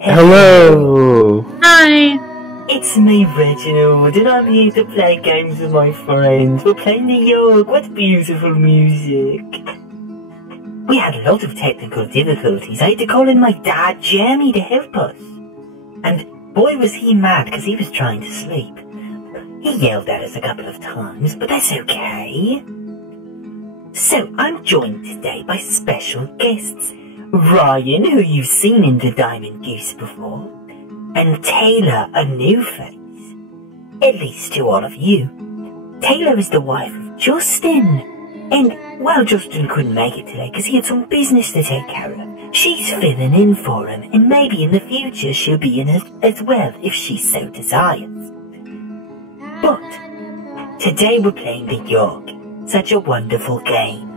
Hello! Hi! It's me, Reginald, and I'm here to play games with my friends. We're playing the Yawhg. What beautiful music. We had a lot of technical difficulties. I had to call in my dad, Jaremy, to help us. And boy was he mad because he was trying to sleep. He yelled at us a couple of times, but that's okay. So I'm joined today by special guests. Ryan, who you've seen in the Diamond Goose before, and Taylor, a new face, at least to all of you. Taylor is the wife of Justin, and, well, Justin couldn't make it today because he had some business to take care of. She's filling in for him, and maybe in the future she'll be in it as well if she so desires. But today we're playing the Yawhg, such a wonderful game,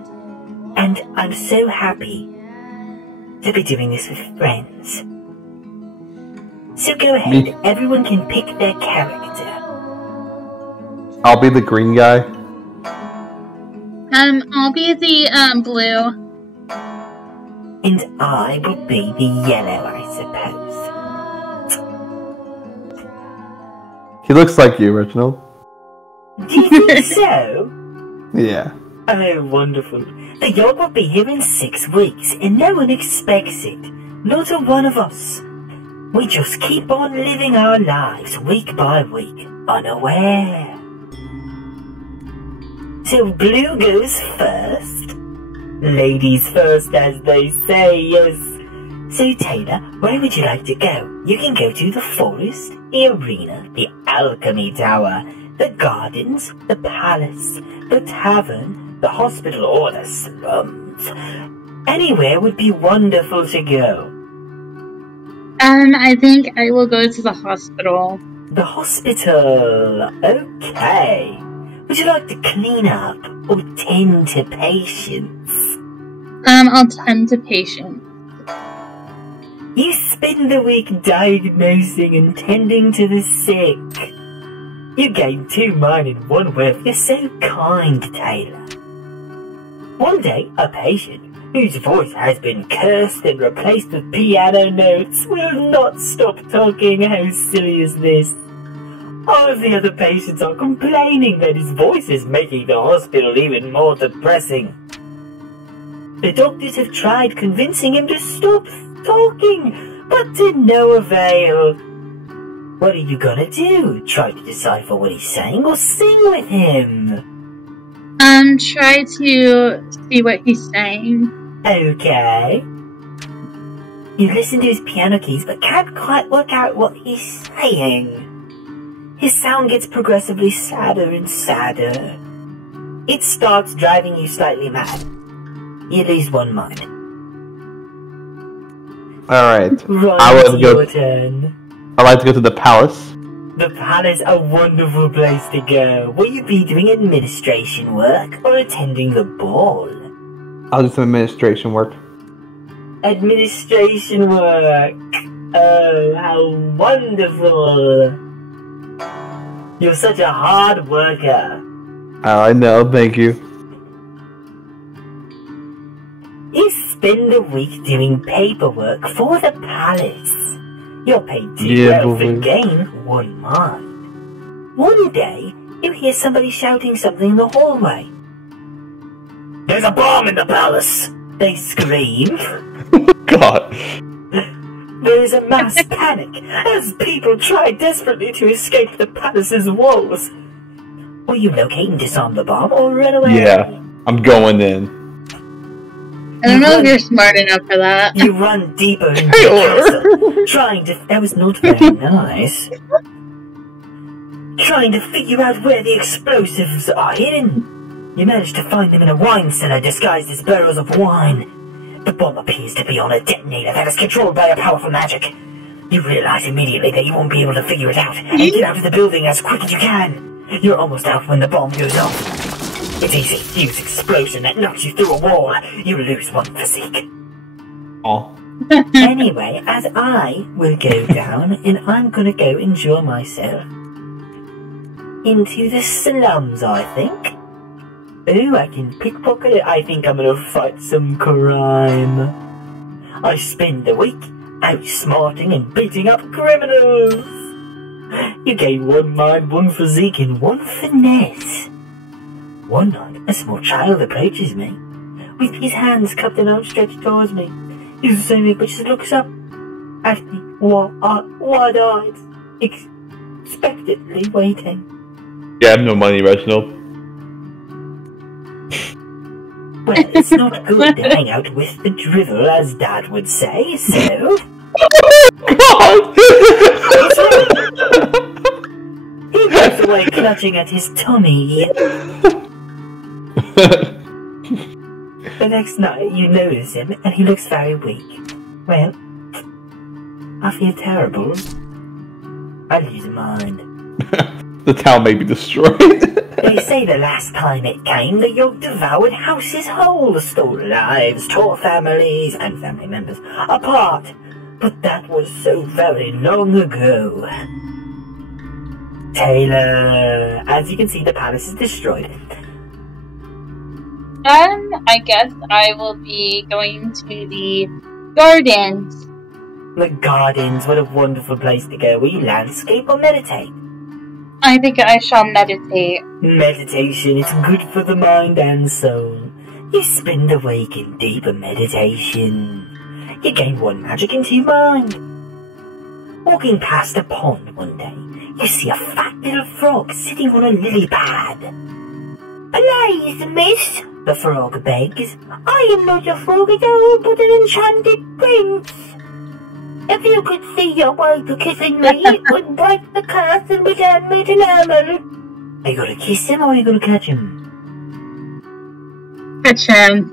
and I'm so happy to be doing this with friends. So go ahead, everyone can pick their character. I'll be the green guy. I'll be the, blue. And I will be the yellow, I suppose. He looks like you, Reginald. Do you think so? Yeah. Oh, wonderful. The Yawhg will be here in 6 weeks, and no one expects it. Not a one of us. We just keep on living our lives week by week, unaware. So blue goes first. Ladies first, as they say, yes. So Taylor, where would you like to go? You can go to the forest, the arena, the alchemy tower, the gardens, the palace, the tavern, the hospital, or the slums. Anywhere would be wonderful to go. I think I will go to the hospital. The hospital. Okay. Would you like to clean up or tend to patients? I'll tend to patients. You spend the week diagnosing and tending to the sick. You gain 2 mind in 1 whiff. You're so kind, Taylor. One day, a patient whose voice has been cursed and replaced with piano notes will not stop talking. How silly is this? All of the other patients are complaining that his voice is making the hospital even more depressing. The doctors have tried convincing him to stop talking, but to no avail. What are you gonna do? Try to decipher what he's saying or sing with him? Try to see what he's saying. Okay. You listen to his piano keys but can't quite work out what he's saying. His sound gets progressively sadder and sadder. It starts driving you slightly mad. You lose 1 mind. Alright. Right, your turn. I'd like to go to the palace. The palace, a wonderful place to go. Will you be doing administration work or attending the ball? I'll do some administration work. Administration work. Oh, how wonderful. You're such a hard worker. Oh, I know, thank you. You spend a week doing paperwork for the palace. You're paid too well for gain 1 mind. One day, you hear somebody shouting something in the hallway. There's a bomb in the palace! They scream. God. There is a mass panic as people try desperately to escape the palace's walls. Will you locate and disarm the bomb or run away? Yeah, I'm going in. I don't know if you're smart enough for that. You run deeper into the castle, trying to... That was not very nice. Trying to figure out where the explosives are hidden. You manage to find them in a wine cellar disguised as barrels of wine. The bomb appears to be on a detonator that is controlled by a powerful magic. You realize immediately that you won't be able to figure it out, and get out of the building as quick as you can. You're almost out when the bomb goes off. It is a huge explosion that knocks you through a wall. You lose 1 physique. Oh. Anyway, as I will go down, and I'm gonna go enjoy myself. Into the slums, I think. Ooh, I can pickpocket it. I think I'm gonna fight some crime. I spend the week outsmarting and beating up criminals. You gain 1 mind, 1 physique, and 1 finesse. One night, a small child approaches me, with his hands cupped and outstretched towards me. He's the same but just looks up at me, wide-eyed, expectantly waiting. Yeah, I have no money, Reginald. Well, it's not good to hang out with the drivel, as Dad would say, so... God! He goes away clutching at his tummy. The next night, you notice him, and he looks very weak. Well, I feel terrible. I lose mine. The town may be destroyed. They say the last time it came, the Yawhg devoured houses whole, stole lives, tore families and family members apart. But that was so very long ago. Taylor, as you can see, the palace is destroyed. I guess I will be going to the gardens. The gardens, what a wonderful place to go. Will you landscape or meditate? I think I shall meditate. Meditation is good for the mind and soul. You spend a week in deeper meditation. You gain 1 magic into your mind. Walking past a pond one day, you see a fat little frog sitting on a lily pad. "Please, miss," the frog begs. "I am not a frog at all, but an enchanted prince. If you could see your way to kissing me, it would break the curse and return me to normal." Are you gonna kiss him or are you gonna catch him? Catch him.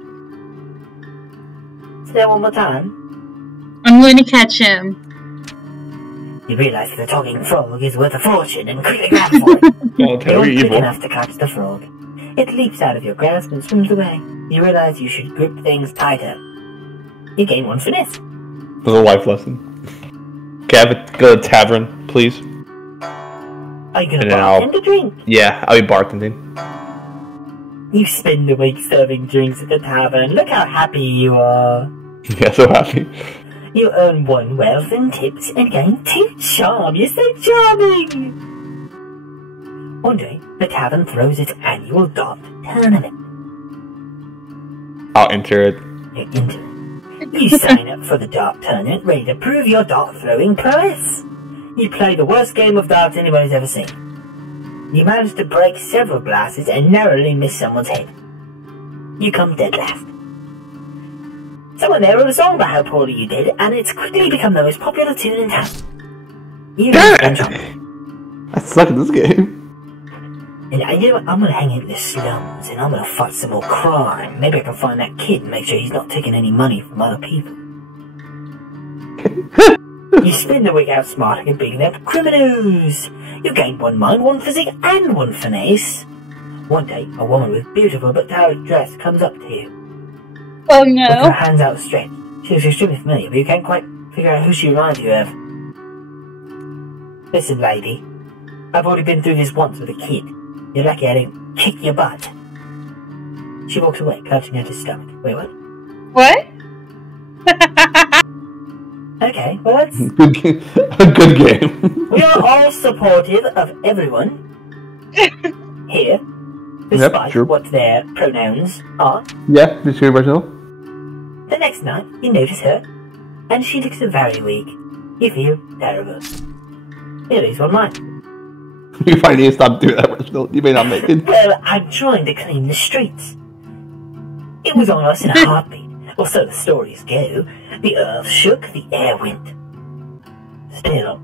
Say that one more time. I'm going to catch him. You realize that the talking frog is worth a fortune and quickly grab for it. Don't tell You're me quick evil. enough to catch the frog. It leaps out of your grasp and swims away. You realize you should grip things tighter. You gain 1 finesse. There's a life lesson. Can I go to a tavern, please? Are you gonna And then bartend a drink? Yeah, I'll be bartending. You spend a week serving drinks at the tavern. Look how happy you are. Yeah, so happy. You earn 1 wealth and tips and gain 2 charm. You're so charming! One day, the tavern throws its annual dart tournament. I'll enter it. You're into it. You sign up for the dart tournament, ready to prove your dart throwing prowess. You play the worst game of darts anybody's ever seen. You manage to break several glasses and narrowly miss someone's head. You come dead last. Someone there wrote a song about how poorly you did, and it's quickly become the most popular tune in town. You know I suck at this game. And you know what? I'm gonna hang out in the slums, and I'm gonna fight some more crime. Maybe I can find that kid and make sure he's not taking any money from other people. You spend the week outsmarting and beating up criminals. You gain 1 mind, 1 physique, and 1 finesse. One day, a woman with beautiful but tired dress comes up to you. Oh With her no. hands outstretched. She looks extremely familiar, but you can't quite figure out who she reminds you of. "Listen, lady. I've already been through this once with a kid. You're lucky I didn't kick your butt." She walks away, clutching at his stomach. Wait, what? What? Okay, well that's... Good game. A good game. We are all supportive of everyone here, despite sure. what their pronouns are. Yeah, this is Reginald. The next night, you notice her, and she looks very weak. You feel terrible. You lose 1 mind. You finally need to stop doing that, Reginald. You may not make it. Well, I'm trying to clean the streets. It was on us in a heartbeat. Or so the stories go. The earth shook, the air went. Still.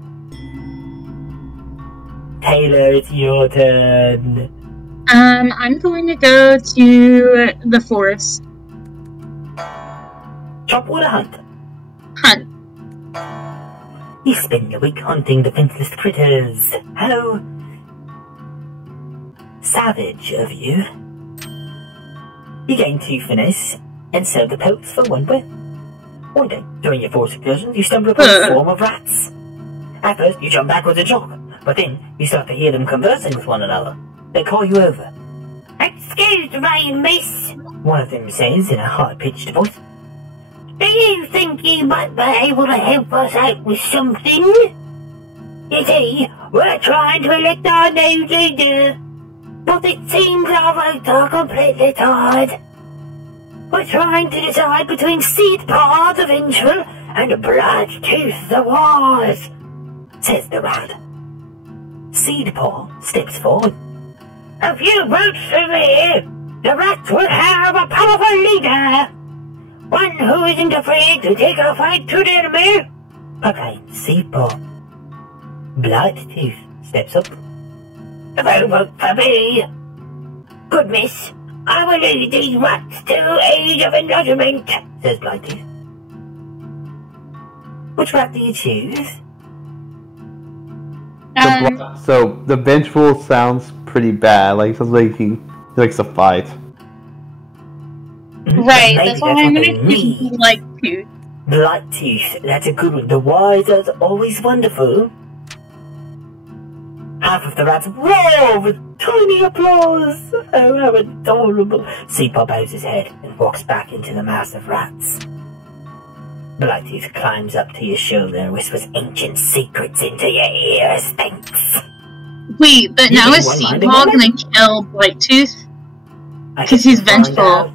Taylor, it's your turn. I'm going to go to the forest. Chop wood or hunt? Hunt. You spend your week hunting defenseless critters. How savage of you. You gain 2 finesse and serve the pelts for 1 whip. One day, during your forest excursions, you stumble upon a swarm of rats. At first, you jump backwards and jog, but then you start to hear them conversing with one another. They call you over. "Excuse me, miss," one of them says in a high-pitched voice. Do you think you might be able to help us out with something? You see, we're trying to elect our new leader, but it seems our votes are completely tied. We're trying to decide between Seedpaw the Vengeful and Blightooth the Wise, says the rat. Seedpaw steps forward. A few votes for me, the rats will have a powerful leader. One who isn't afraid to take a fight to the enemy, proclaims Seedpaw. Blightooth steps up. Vote for me. Good miss, I will lead these rats to age of enlightenment, says Blightooth. Which rat do you choose? So the vengeful sounds pretty bad. Like sounds like he likes to fight. Right, that's why I'm gonna choose Blightooth. Blightooth, that's a good one. The wise is always wonderful. Half of the rats roar with tiny applause. Oh, how adorable. Seedpaw bows his head and walks back into the mass of rats. Blightooth climbs up to your shoulder and whispers ancient secrets into your ears. Thanks. Wait, but now is Seedpaw gonna kill Blightooth? Because he's vengeful.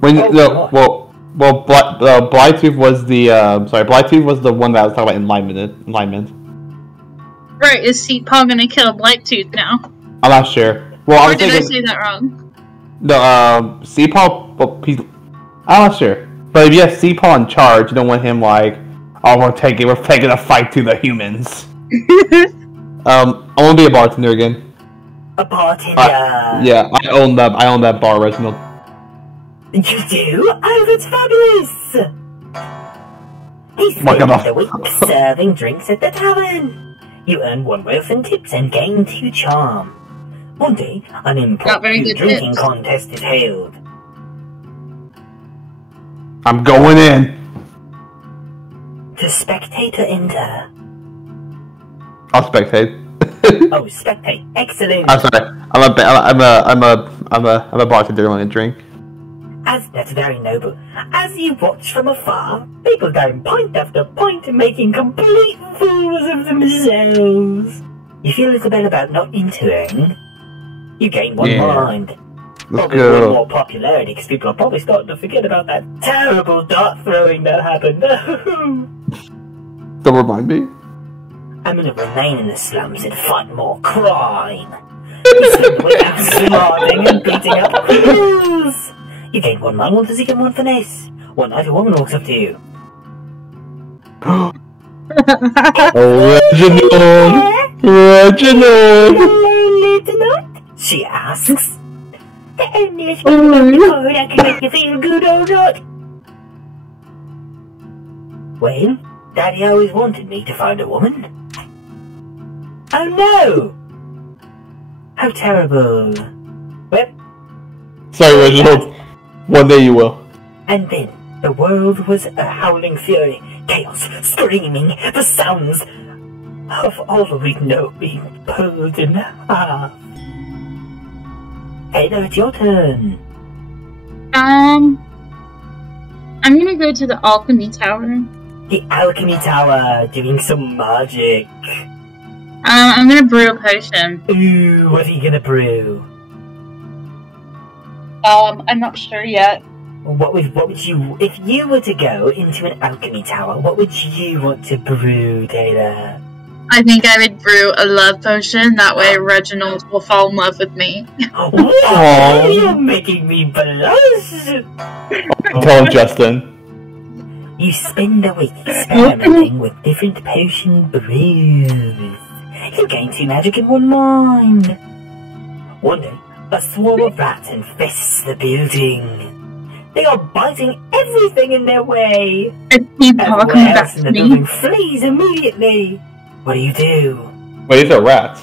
Blightooth was the Blightooth was the one that was talking about enlightenment. Right, is Seedpaw gonna kill Blightooth now? I'm not sure. Well, or did I say that wrong? No, Seedpaw. Well, I'm not sure. But if you have Seedpaw in charge, you don't want him like, oh, we're taking a fight to the humans. I want to be a bartender again. A bartender. Yeah, I own that bar, Reginald. You do? Oh, that's fabulous! He spends the week serving drinks at the tavern. You earn 1 wealth in tips and gain 2 charm. One day, an impromptu drinking contest is held. I'm going in. To spectator enter. I'll spectate. Oh, spectate! Excellent. I'm sorry. I'm a bartender. I want to drink. That's very noble. As you watch from afar, people down pint after pint making complete fools of themselves. You feel a little bit about not entering. You gain 1 mind. Probably one more popularity because people are probably starting to forget about that terrible dart throwing that happened. Don't remind me. I'm gonna remain in the slums and fight more crime. You spend the week out smarting and beating up criminals. You gain 1 mind, 1 physique, and 1 finesse. One night a woman walks up to you. Oh, Reginald! Lieutenant? She asks. Only a small card I can make you feel good or not. Well, Daddy always wanted me to find a woman. Oh no! How terrible. Well, sorry, Reginald. One day you will. And then the world was a howling fury, chaos, screaming, the sounds of all we know being pulled in half. Hey there, it's your turn. I'm gonna go to the alchemy tower. The alchemy tower, doing some magic. I'm gonna brew a potion. Ooh, what are you gonna brew? I'm not sure yet. What would you, if you were to go into an alchemy tower, what would you want to brew, Taylor? I think I would brew a love potion, that way Reginald will fall in love with me. Wow, you're making me blush! Tell him, Justin. You spend a week experimenting with different potion brews. You gain 2 magic and 1 mind. One day, a swarm of rats infests the building. They are biting everything in their way. Everyone else in the building flees immediately. What do you do? Wait, these are rats.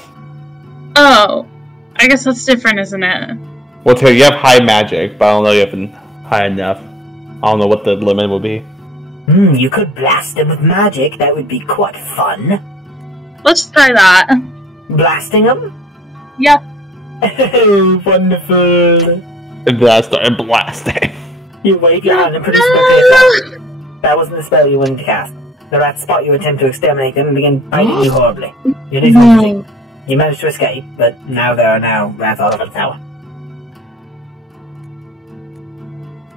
Oh, I guess that's different, isn't it? Well, Taylor, you have high magic, but I don't know if you have high enough. I don't know what the limit will be. You could blast them with magic. That would be quite fun. Let's try that. Blasting them? Yeah. Oh, wonderful. And then I started blasting. You wave your hand and produce a clear. That wasn't the spell you wanted to cast. The rats spot you, attempt to exterminate them, and begin biting you horribly. You lose one thing. You managed to escape, but now there are rats all over the tower.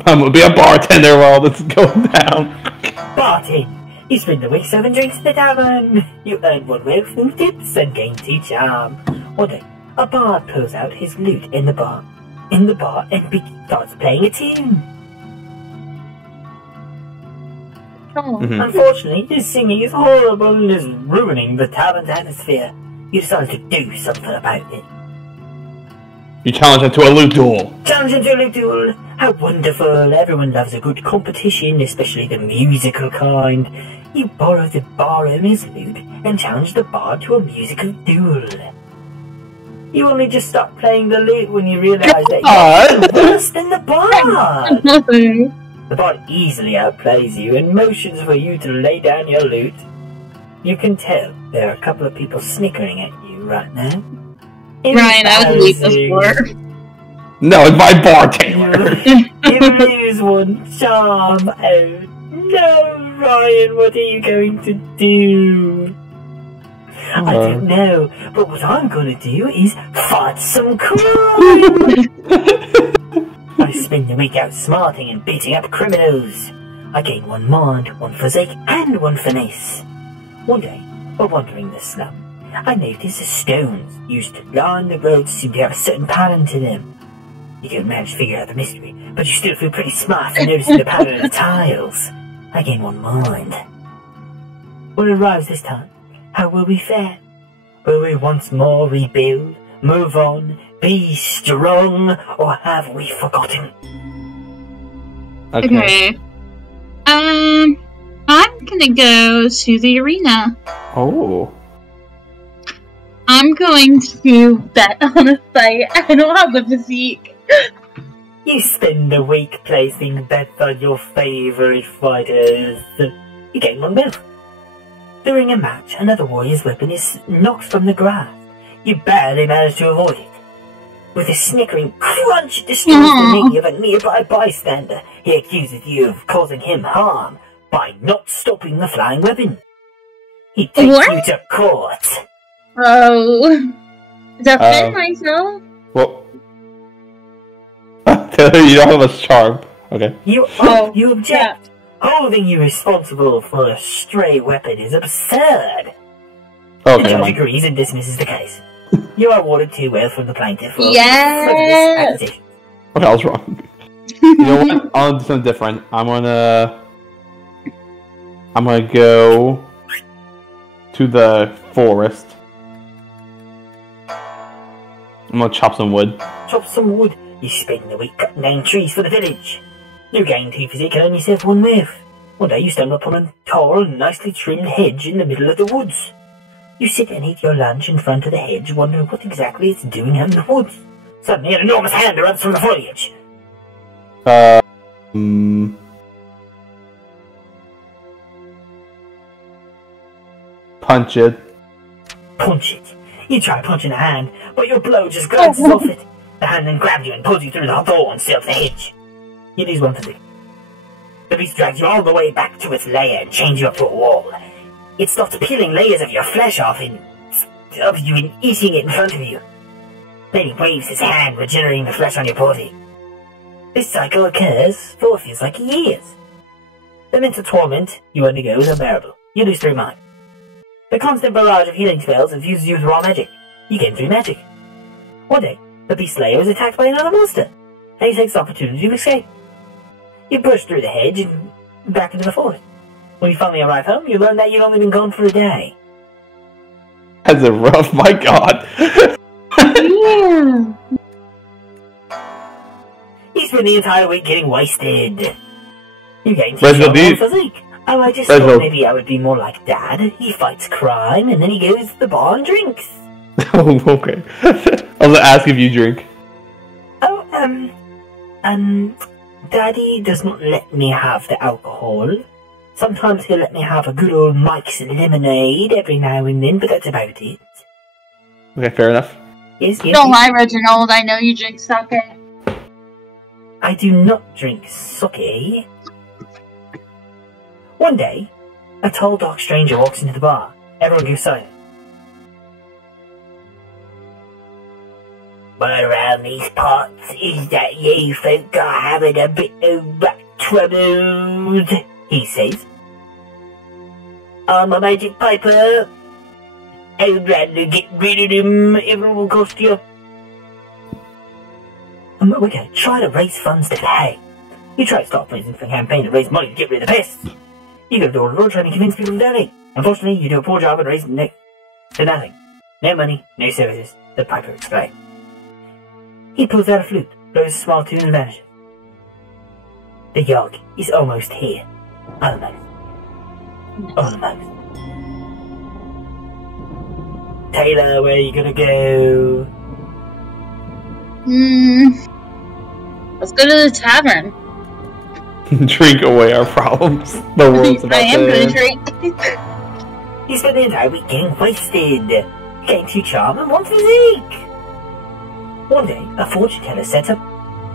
I'm gonna be a bartender while this is going down. Barty! You spend the week serving drinks at the tavern. You earn 1 whale food tips and gain 2 charm. One day, a bard pulls out his lute in the bar, and starts playing a tune. Unfortunately, his singing is horrible and is ruining the tavern's atmosphere. You decided to do something about it. You challenge him to a lute duel. Challenge him to a lute duel! How wonderful! Everyone loves a good competition, especially the musical kind. You borrow the bar owner's lute and challenge the bard to a musical duel. You only just stop playing the lute when you realise that you're worse than the bard! The bard easily outplays you and motions for you to lay down your lute. You can tell there are a couple of people snickering at you right now. Ryan, I would leave this for. No, it's my bartender. You lose 1 charm. Oh no, Ryan, what are you going to do? I don't know, but what I'm going to do is fight some crime. I spend the week outsmarting and beating up criminals. I gain 1 mind, 1 physique, and 1 finesse. One day, while wandering the slum, I noticed the stones used to line the roads seem to have a certain pattern to them. You don't manage to figure out the mystery, but you still feel pretty smart for noticing the pattern of the tiles. I gain 1 mind. When it arrives this time, how will we fare? Will we once more rebuild, move on, be strong, or have we forgotten? Okay. I'm gonna go to the arena. Oh. I'm going to bet on a fight. I don't have the physique. You spend the week placing bets on your favourite fighters. You gain 1 bill. During a match, another warrior's weapon is knocked from the ground. You barely manage to avoid it. With a snickering crunch, it destroys the knee of a nearby bystander. He accuses you of causing him harm by not stopping the flying weapon. He takes you to court. Oh. Defend myself? Well. You don't have a charm. Okay. You object. Yeah. Holding you responsible for a stray weapon is absurd. Okay. The judge agrees and dismisses the case. You are awarded 2 whales from the plaintiff for yes. this accusation. Okay, I was wrong. You know what? I'll do something different. I'm gonna go to the forest. I'm gonna chop some wood. Chop some wood? You spend the week cutting down trees for the village. You gain 2 physique and earn yourself 1 whiff. One day you stumble upon a tall, nicely trimmed hedge in the middle of the woods. You sit and eat your lunch in front of the hedge, wondering what exactly it's doing out in the woods. Suddenly an enormous hand erupts from the foliage. Punch it. Punch it. You try punching the hand, but your blow just glances off it. The hand then grabs you and pulls you through the thorns of the hedge. You lose 1 physique. The beast drags you all the way back to its lair and chains you up to a wall. It starts peeling layers of your flesh off you and eating it in front of you. Then he waves his hand, regenerating the flesh on your body. This cycle occurs for what feels like years. The mental torment you undergo is unbearable. You lose 3 mind. The constant barrage of healing spells infuses you with raw magic. You gain 3 magic. One day, the beast slayer is attacked by another monster, and he takes the opportunity to escape. You push through the hedge and back into the forest. When you finally arrive home, you learn that you'd only been gone for a day. That's a rough, my god. Yeah. You spend the entire week getting wasted. You gain Reginald, physique. Oh, I just thought maybe I would be more like Dad. He fights crime, and then he goes to the bar and drinks. Oh, okay. I was gonna ask if you drink. Oh, Daddy does not let me have the alcohol. Sometimes he'll let me have a good old Mike's lemonade every now and then, but that's about it. Okay, fair enough. Yes. Don't lie, Reginald. I know you drink sake. I do not drink sake. One day, a tall, dark stranger walks into the bar. Everyone goes silent. What around these parts is that you folk are having a bit of rat troubles, he says. I'm a magic piper. I'd rather get rid of him if it will cost you. We're going to try to raise funds to pay. You try to start fundraising for a campaign to raise money to get rid of the pests. You go door to door trying to convince people to donate. Unfortunately, you do a poor job at raising to nothing. No money, no services. The piper explained. He pulls out a flute, blows a small tune and vanishes. The Yawhg is almost here. Almost. Almost. Taylor, where are you gonna go? Let's go to the tavern. Drink away our problems. The world's about I am to gonna end. drink. You spent the entire week getting wasted. Getting too charm and one physique. One day, a fortune teller sets up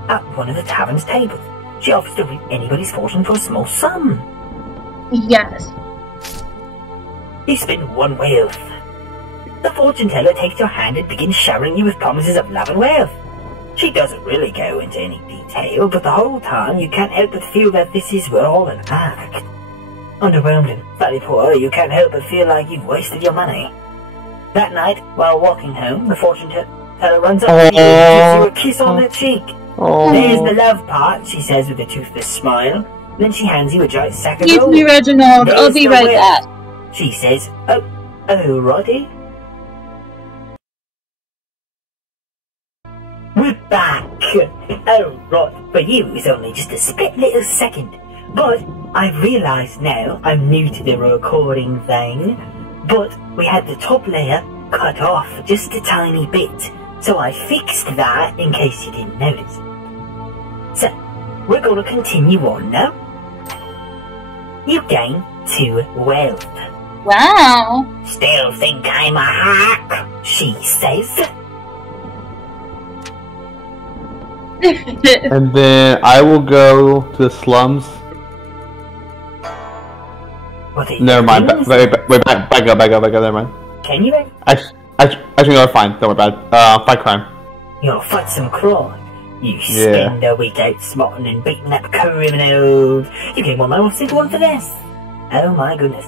at one of the tavern's tables. She offers to read anybody's fortune for a small sum. Yes. You spend one wealth. The fortune teller takes your hand and begins showering you with promises of love and wealth. She doesn't really go into any detail, but the whole time you can't help but feel that this is all an act. Underwhelmed and slightly poor, you can't help but feel like you've wasted your money. That night, while walking home, the fortune teller runs up to you and gives you a kiss on the cheek. There's the love part, she says with a toothless smile. Then she hands you a giant sack of Excuse gold. me, Reginald. There's I'll be the right wealth. back. She says, oh, Roddy? We're back! Oh, Rod, for you it's only just a split little second. But I realise now I'm new to the recording thing. But we had the top layer cut off just a tiny bit. So I fixed that in case you didn't notice. So, we're going to continue on now. You gain 2 wealth. Wow. Still think I'm a hack, she says. And then I will go to the slums. What are you Never mind. doing? Wait, back up. Never mind. Can you then? Actually, no, fine. Don't worry about it. Fight crime. You'll fight some crime. You spend a week out smotting and beating up criminals. You get 1 more single one for this. Oh my goodness.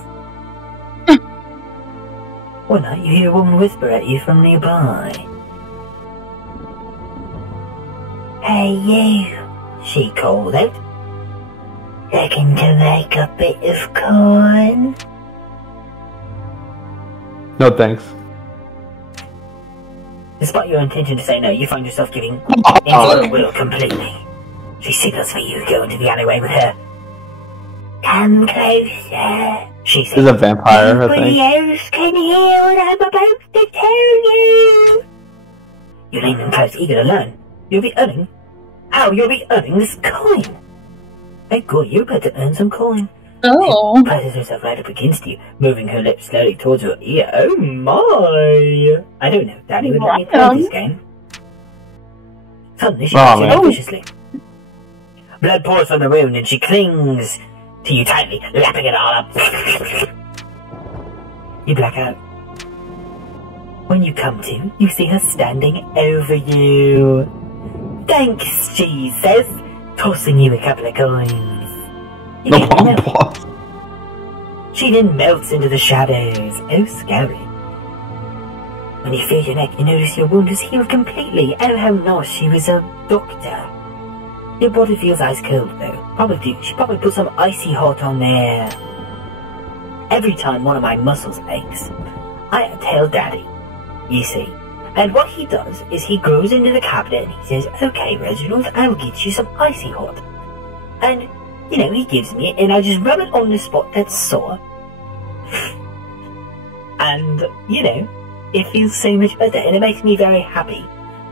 One night you hear a woman whisper at you from nearby. Hey you, she called out. Looking to make a bit of coin? No thanks. Despite your intention to say no, you find yourself giving into her will completely. She signals for you to go into the alleyway with her. Come closer, she says. She's a vampire, I Nobody think. else can hear what I'm about to tell you. You lean in close, eager to learn. You'll be earning this coin. Hey, good, you're about to earn some coin. Oh. She presses herself right up against you, moving her lips slowly towards your ear. Oh my! I don't know if Daddy would let me play this game. Suddenly she looks at you viciously. Blood pours from the wound and she clings to you tightly, lapping it all up. You black out. When you come to, you see her standing over you. Thanks, she says, tossing you a couple of coins. You No get the note. problem. She then melts into the shadows. Oh, scary. When you feel your neck, you notice your wound is healed completely. Oh, how nice. She was a doctor. Your body feels ice cold, though. She probably put some icy hot on there. Every time one of my muscles aches, I tell Daddy, you see. And what he does is he goes into the cabinet and he says, okay, Reginald, I will get you some icy hot. And, you know, he gives me it and I just rub it on the spot that's sore. And, you know, it feels so much better and it makes me very happy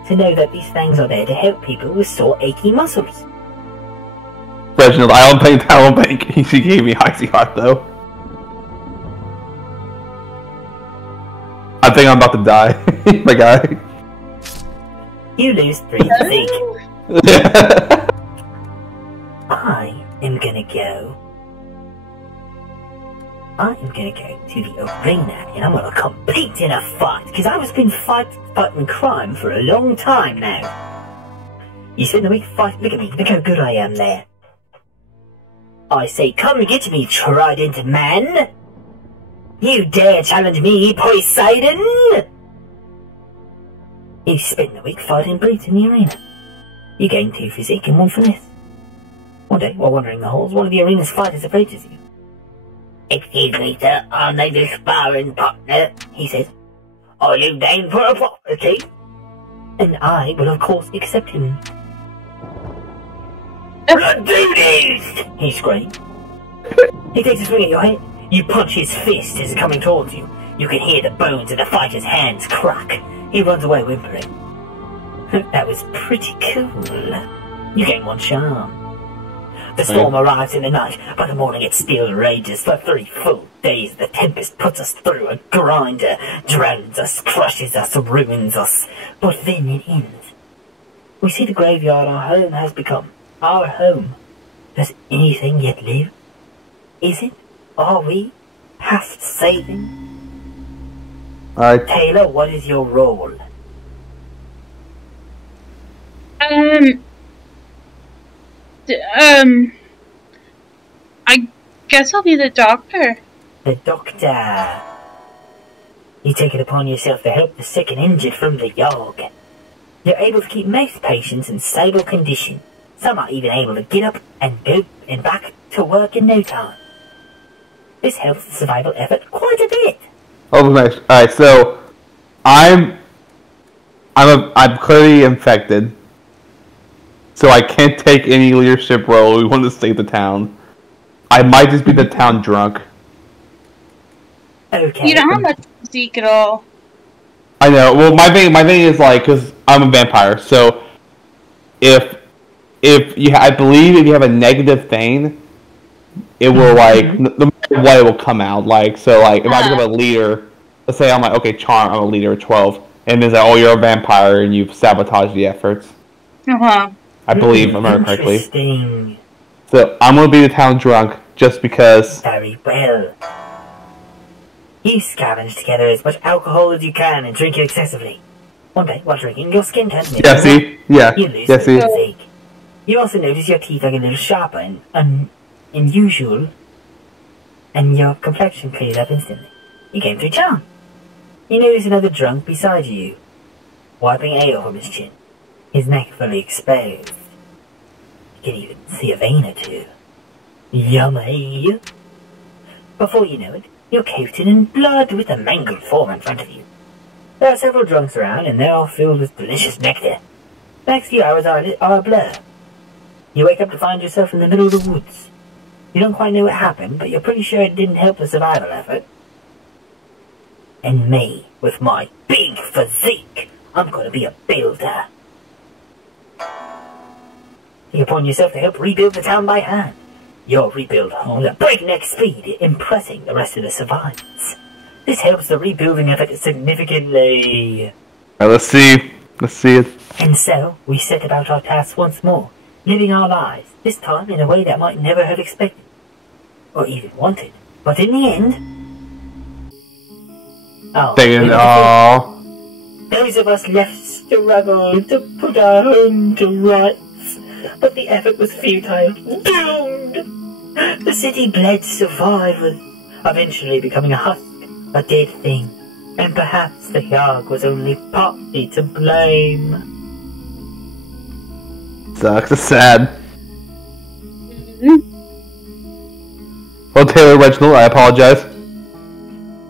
to know that these things are there to help people with sore, achy muscles. Reginald, I don't think he gave me icy hot though. I think I'm about to die, my guy. You lose 3 physique. go. I'm gonna go to the arena and I'm gonna compete in a fight, because I've been fighting crime for a long time now. You spend the week fighting, look at me, look how good I am there. I say, come get me, trident man! You dare challenge me, Poseidon? You spend the week fighting brutes in the arena. You gain 2 physique and 1 finesse. One day, while wandering the halls, one of the arena's fighters approaches you. Excuse me, sir, our name is sparring partner, he says. Are you down for a party? And I will, of course, accept him. Let's do this! He screams. He takes a swing at your head. You punch his fist as coming towards you. You can hear the bones in the fighter's hands crack. He runs away whimpering. That was pretty cool. You gain 1 charm. The storm arrives in the night. By the morning it still rages. For 3 full days the tempest puts us through a grinder, drowns us, crushes us, ruins us. But then it ends. We see the graveyard our home has become. Our home. Does anything yet live? Is it? Are we? Past saving? Taylor, what is your role? I guess I'll be the doctor. The doctor. You take it upon yourself to help the sick and injured from the Yawhg. You're able to keep most patients in stable condition. Some are even able to get up and go and back to work in no time. This helps the survival effort quite a bit. Oh, nice. Alright, so I'm clearly infected. So I can't take any leadership role. We want to save the town. I might just be the town drunk. Okay. You don't have much physique at all. I know. Well, my thing is like, because I'm a vampire, so if I believe if you have a negative thing, it will like no matter what, it will come out. Like, so like if I become a leader, let's say I'm like, okay, charm, I'm a leader of 12, and it's like, oh, you're a vampire and you've sabotaged the efforts. I believe, if I remember correctly. Interesting. So I'm gonna be the town drunk just because. Very well. You scavenge together as much alcohol as you can and drink it excessively. One day, while drinking, your skin turns new. Yeah, see? Yeah. You lose Yeah, see? physique. You also notice your teeth are a little sharper and unusual, and your complexion clears up instantly. You gain 3 charm. You notice another drunk beside you, wiping ale from his chin, his neck fully exposed. You can even see a vein or 2. Yummy! Before you know it, you're coated in blood with a mangled form in front of you. There are several drunks around, and they're all filled with delicious nectar. The next few hours are a blur. You wake up to find yourself in the middle of the woods. You don't quite know what happened, but you're pretty sure it didn't help the survival effort. And me, with my big physique, I'm gonna be a builder. Take upon yourself to help rebuild the town by hand. You'll rebuild home at breakneck speed, impressing the rest of the survivors. This helps the rebuilding effort significantly. Alright, let's see. Let's see it. And so, we set about our tasks once more, living our lives, this time in a way that might never have expected, or even wanted. But in the end... those of us left struggled to put our home to rights, but the effort was futile, doomed! The city bled survivors, eventually becoming a husk, a dead thing, and perhaps the Yawhg was only partly to blame. Sucks. It's sad. Well, Taylor, Reginald, I apologize.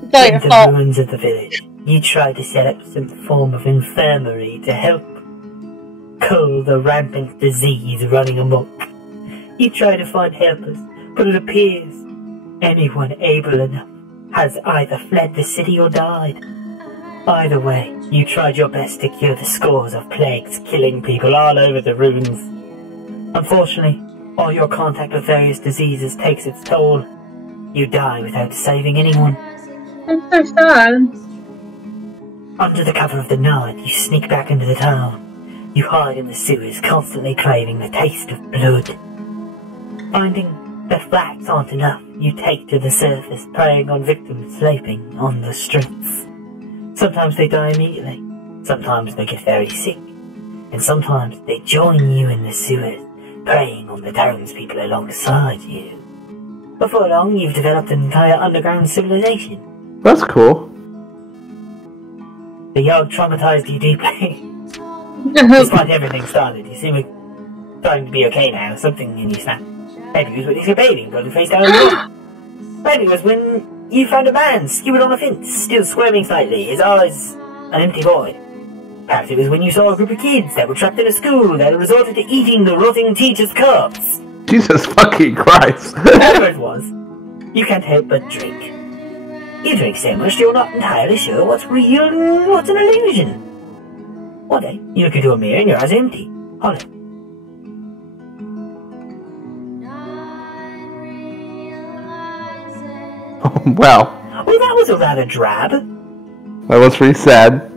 It's all your In the fault. ruins of the village, you tried to set up some form of infirmary to help cull the rampant disease running amok. You try to find helpers, but it appears anyone able enough has either fled the city or died. Either way, you tried your best to cure the scores of plagues killing people all over the ruins. Unfortunately, all your contact with various diseases takes its toll. You die without saving anyone. I'm so sad. Under the cover of the night, you sneak back into the town. You hide in the sewers, constantly craving the taste of blood. Finding that facts aren't enough, you take to the surface, preying on victims sleeping on the streets. Sometimes they die immediately, sometimes they get very sick, and sometimes they join you in the sewers, preying on the townspeople alongside you. Before long, you've developed an entire underground civilization. That's cool. The Yawhg traumatized you deeply. Despite everything started, you seem starting to be okay now. Something in you snapped. Maybe it was when you were bathing, got face down the wall. Maybe it was when you found a man skewered on a fence, still squirming slightly, his eyes an empty void. Perhaps it was when you saw a group of kids that were trapped in a school that had resorted to eating the rotting teacher's corpse. Jesus fucking Christ. Whatever it was, you can't help but drink. You drink so much you're not entirely sure what's real and what's an illusion. One day, you look into a mirror and your eyes are empty, hollow. Well, that was a rather drab. That was pretty sad.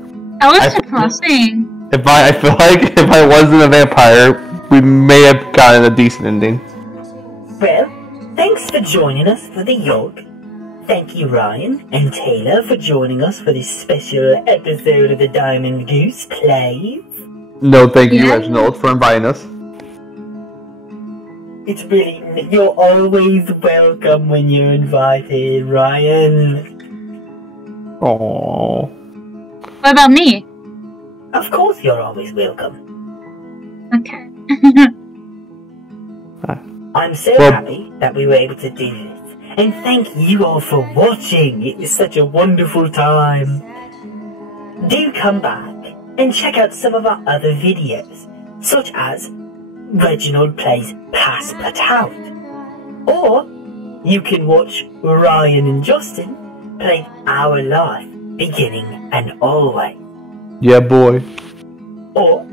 That was depressing. I feel like if I wasn't a vampire, we may have gotten a decent ending. Well, thanks for joining us for the Yawhg. Thank you, Ryan and Taylor, for joining us for this special episode of the Diamond Goose Plays. No, thank you, Reginald, for inviting us. It's really... You're always welcome when you're invited, Ryan. Aww. What about me? Of course you're always welcome. Okay. I'm so happy that we were able to do this. And thank you all for watching. It was such a wonderful time. Do come back and check out some of our other videos, such as Reginald Plays Pass But Out. Or you can watch Ryan and Justin play Our Life, Beginning and Always. Yeah, boy. Or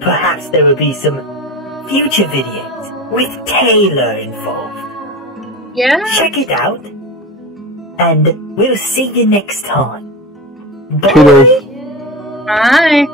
perhaps there will be some future videos with Taylor involved. Yeah. Check it out, and we'll see you next time. Bye. Toodles. Bye.